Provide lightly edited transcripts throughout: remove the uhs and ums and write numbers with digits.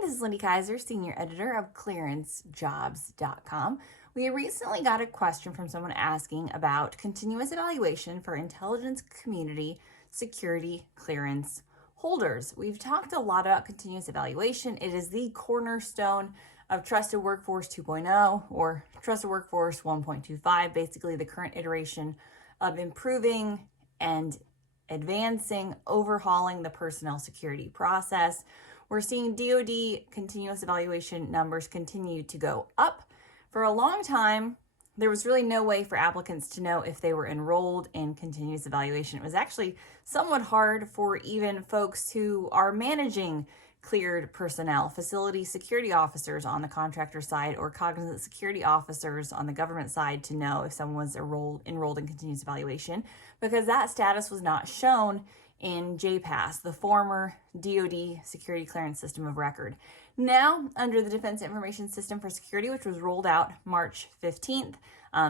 This is Lindy Kaiser, Senior Editor of ClearanceJobs.com. We recently got a question from someone asking about continuous evaluation for intelligence community security clearance holders. We've talked a lot about continuous evaluation. It is the cornerstone of Trusted Workforce 2.0 or Trusted Workforce 1.25, basically the current iteration of improving and advancing, overhauling the personnel security process. We're seeing DoD continuous evaluation numbers continue to go up. For a long time, there was really no way for applicants to know if they were enrolled in continuous evaluation. It was actually somewhat hard for even folks who are managing cleared personnel, facility security officers on the contractor side or cognizant security officers on the government side, to know if someone was enrolled in continuous evaluation, because that status was not shown in JPAS, the former DoD security clearance system of record. Now, under the Defense Information System for Security, which was rolled out March 15th,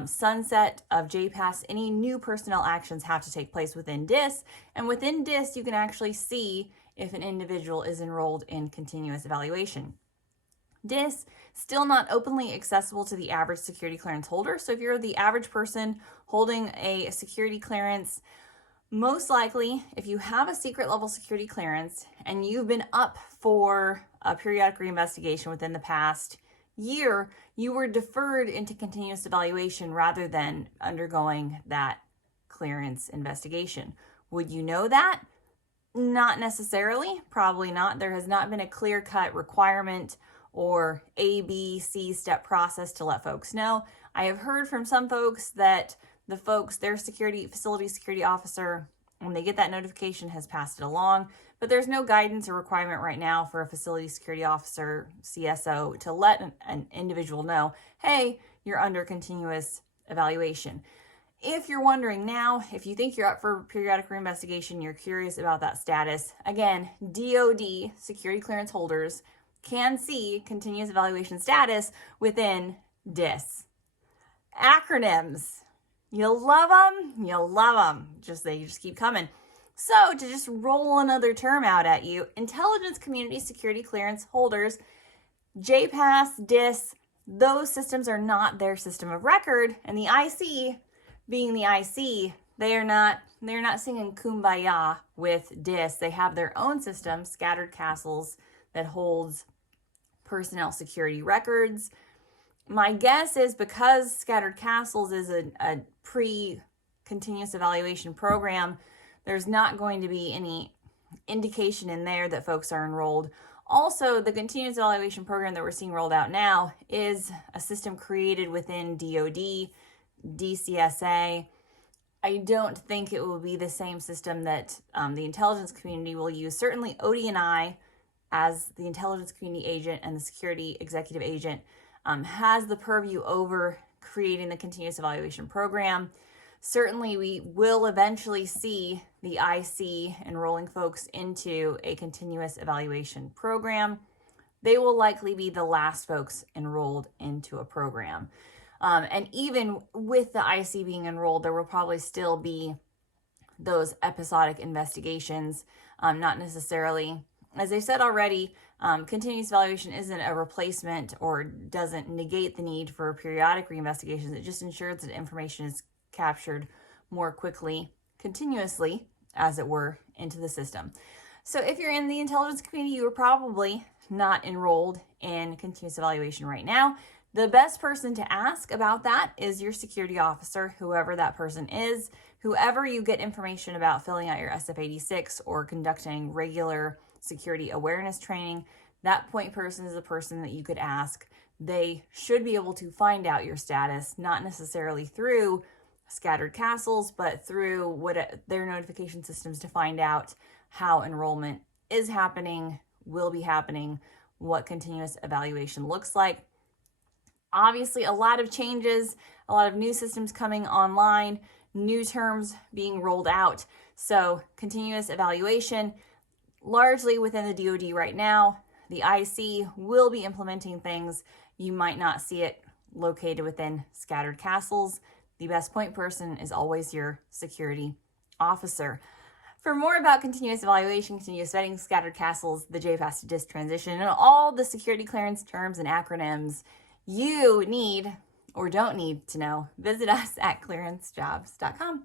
sunset of JPAS, any new personnel actions have to take place within DIS, and within DIS, you can actually see if an individual is enrolled in continuous evaluation. DIS still not openly accessible to the average security clearance holder. So if you're the average person holding a security clearance, most likely, if you have a secret level security clearance and you've been up for a periodic reinvestigation within the past year, you were deferred into continuous evaluation rather than undergoing that clearance investigation. Would you know that? Not necessarily, probably not. There has not been a clear-cut requirement or A, B, C step process to let folks know. I have heard from some folks that their facility security officer, when they get that notification, has passed it along, but there's no guidance or requirement right now for a facility security officer, CSO, to let an individual know, hey, you're under continuous evaluation. If you're wondering now, if you think you're up for periodic reinvestigation, you're curious about that status, again, DoD security clearance holders can see continuous evaluation status within DIS. Acronyms. You'll love them. You'll love them. They just keep coming. So to just roll another term out at you, intelligence community security clearance holders, JPAS, DIS, those systems are not their system of record, and the IC, being the IC, they're not singing kumbaya with DIS. They have their own system, Scattered Castles, that holds personnel security records. My guess is because Scattered Castles is a pre-continuous evaluation program, there's not going to be any indication in there that folks are enrolled. Also, the continuous evaluation program that we're seeing rolled out now is a system created within DoD, DCSA. I don't think it will be the same system that the intelligence community will use. Certainly ODNI, as the intelligence community agent and the security executive agent, has the purview over creating the continuous evaluation program. Certainly, we will eventually see the IC enrolling folks into a continuous evaluation program. They will likely be the last folks enrolled into a program. And even with the IC being enrolled, there will probably still be those episodic investigations, not necessarily. As I said already, continuous evaluation isn't a replacement or doesn't negate the need for periodic reinvestigations. It just ensures that information is captured more quickly, continuously, as it were, into the system. So if you're in the intelligence community, you are probably not enrolled in continuous evaluation right now. The best person to ask about that is your security officer, whoever that person is. Whoever you get information about filling out your SF-86 or conducting regular security awareness training, that point person is the person that you could ask. They should be able to find out your status, not necessarily through Scattered Castles, but through their notification systems to find out how enrollment is happening, will be happening, what continuous evaluation looks like. Obviously, a lot of changes, a lot of new systems coming online, new terms being rolled out. So continuous evaluation, largely within the DoD right now. The IC will be implementing things. You might not see it located within Scattered Castles. The best point person is always your security officer. For more about continuous evaluation, continuous vetting, scattered castles, the JPAS to DISC transition, and all the security clearance terms and acronyms you need or don't need to know, visit us at clearancejobs.com.